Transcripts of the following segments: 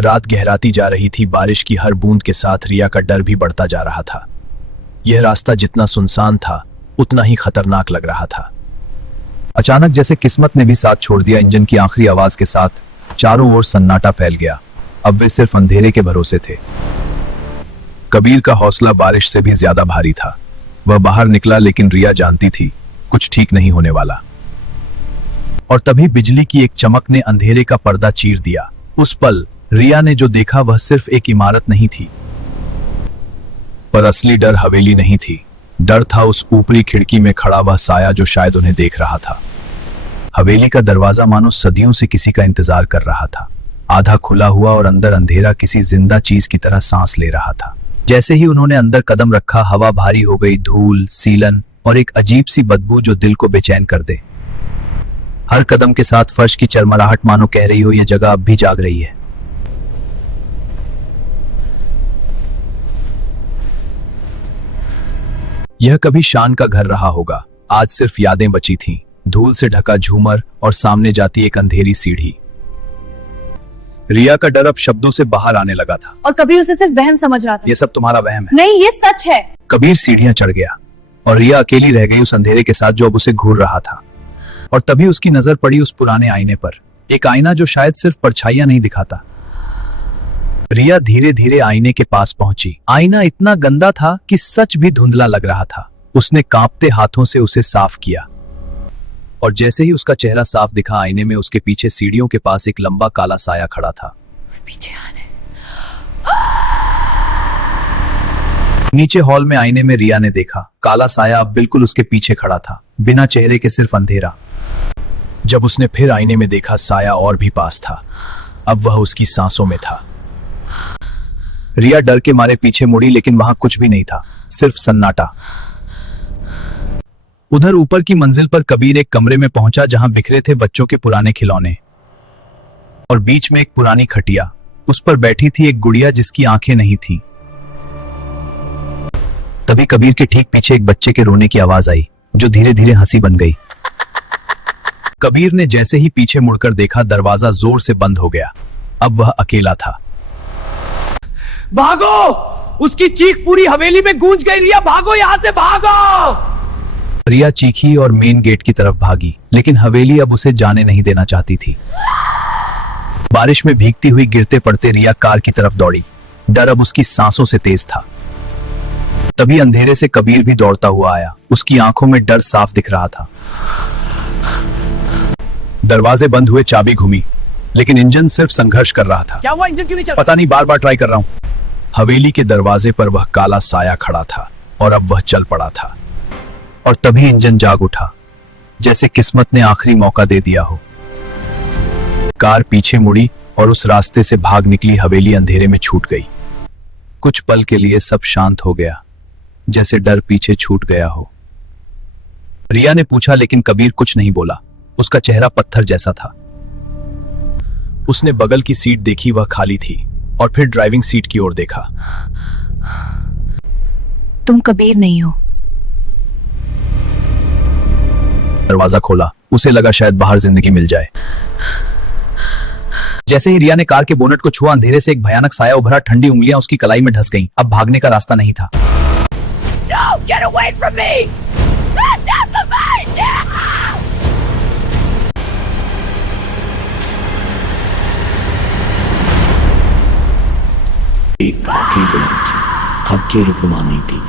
रात गहराती जा रही थी। बारिश की हर बूंद के साथ रिया का डर भी बढ़ता जा रहा था। यह रास्ता जितना सुनसान था उतना ही खतरनाक लग रहा था। अचानक जैसे किस्मत ने भी साथ छोड़ दिया, इंजन की आखिरी आवाज के साथ चारों ओर सन्नाटा फैल गया। अब वे सिर्फ अंधेरे के भरोसे थे। कबीर का हौसला बारिश से भी ज्यादा भारी था। वह बाहर निकला, लेकिन रिया जानती थी कुछ ठीक नहीं होने वाला। और तभी बिजली की एक चमक ने अंधेरे का पर्दा चीर दिया। उस पल रिया ने जो देखा वह सिर्फ एक इमारत नहीं थी, पर असली डर हवेली नहीं थी। डर था उस ऊपरी खिड़की में खड़ा वह साया जो शायद उन्हें देख रहा था। हवेली का दरवाजा मानो सदियों से किसी का इंतजार कर रहा था, आधा खुला हुआ और अंदर अंधेरा किसी जिंदा चीज की तरह सांस ले रहा था। जैसे ही उन्होंने अंदर कदम रखा, हवा भारी हो गई, धूल, सीलन और एक अजीब सी बदबू जो दिल को बेचैन कर दे। हर कदम के साथ फर्श की चरमराहट मानो कह रही हो यह जगह अब भी जाग रही है। यह कभी शान का घर रहा होगा, आज सिर्फ यादें बची थीं, धूल से ढका झूमर और सामने जाती एक अंधेरी सीढ़ी। रिया का डर अब शब्दों से बाहर आने लगा था। और कबीर उसे सिर्फ वहम समझ रहा था। यह सब तुम्हारा वहम है। नहीं, ये सच है। कबीर सीढ़ियां चढ़ गया और रिया अकेली रह गई उस अंधेरे के साथ जो अब उसे घूर रहा था। और तभी उसकी नजर पड़ी उस पुराने आईने पर, एक आईना जो शायद सिर्फ परछाइयां नहीं दिखाता। रिया धीरे धीरे आईने के पास पहुंची। आईना इतना गंदा था कि सच भी धुंधला लग रहा था। उसने कांपते हाथों से उसे साफ किया और जैसे ही उसका चेहरा साफ दिखा, आईने में उसके पीछे सीढ़ियों के पास एक लंबा काला साया खड़ा था। पीछे आने। नीचे हॉल में आईने में रिया ने देखा, काला साया अब बिल्कुल उसके पीछे खड़ा था, बिना चेहरे के, सिर्फ अंधेरा। जब उसने फिर आईने में देखा, साया और भी पास था। अब वह उसकी सांसों में था। रिया डर के मारे पीछे मुड़ी, लेकिन वहां कुछ भी नहीं था, सिर्फ सन्नाटा। उधर ऊपर की मंजिल पर कबीर एक कमरे में पहुंचा जहां बिखरे थे बच्चों के पुराने खिलौने और बीच में एक पुरानी खटिया। उस पर बैठी थी एक गुड़िया जिसकी आंखें नहीं थी। तभी कबीर के ठीक पीछे एक बच्चे के रोने की आवाज आई जो धीरे धीरे हंसी बन गई। कबीर ने जैसे ही पीछे मुड़कर देखा, दरवाजा जोर से बंद हो गया। अब वह अकेला था। भागो! उसकी चीख पूरी हवेली में गूंज गई। रिया भागो, यहां से भागो! रिया चीखी और मेन गेट की तरफ भागी, लेकिन हवेली अब उसे जाने नहीं देना चाहती थी। बारिश में भीगती हुई गिरते पड़ते रिया कार की तरफ दौड़ी। डर अब उसकी सांसों से तेज था। तभी अंधेरे से कबीर भी दौड़ता हुआ आया। उसकी आंखों में डर साफ दिख रहा था। दरवाजे बंद हुए, चाबी घूमी, लेकिन इंजन सिर्फ संघर्ष कर रहा था। क्या हुआ? इंजन क्यों नहीं चल? पता नहीं, बार बार ट्राई कर रहा हूं। हवेली के दरवाजे पर वह काला साया खड़ा था और अब वह चल पड़ा था। और तभी इंजन जाग उठा, जैसे किस्मत ने आखिरी मौका दे दिया हो। कार पीछे मुड़ी और उस रास्ते से भाग निकली। हवेली अंधेरे में छूट गई। कुछ पल के लिए सब शांत हो गया, जैसे डर पीछे छूट गया हो। रिया ने पूछा, लेकिन कबीर कुछ नहीं बोला। उसका चेहरा पत्थर जैसा था। उसने बगल की सीट देखी, वह खाली थी, और फिर ड्राइविंग सीट की ओर देखा। तुम कबीर नहीं हो। दरवाजा खोला। उसे लगा शायद बाहर जिंदगी मिल जाए। जैसे ही रिया ने कार के बोनट को छुआ, अंधेरे से एक भयानक साया उभरा। ठंडी उंगलियां उसकी कलाई में ढस गईं। अब भागने का रास्ता नहीं था। No, get away from me! Stop the fight! एक थके रुकवानी थी।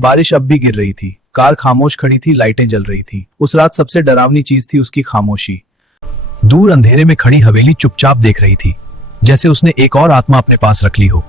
बारिश अब भी गिर रही थी। कार खामोश खड़ी थी, लाइटें जल रही थी। उस रात सबसे डरावनी चीज थी उसकी खामोशी। दूर अंधेरे में खड़ी हवेली चुपचाप देख रही थी, जैसे उसने एक और आत्मा अपने पास रख ली हो।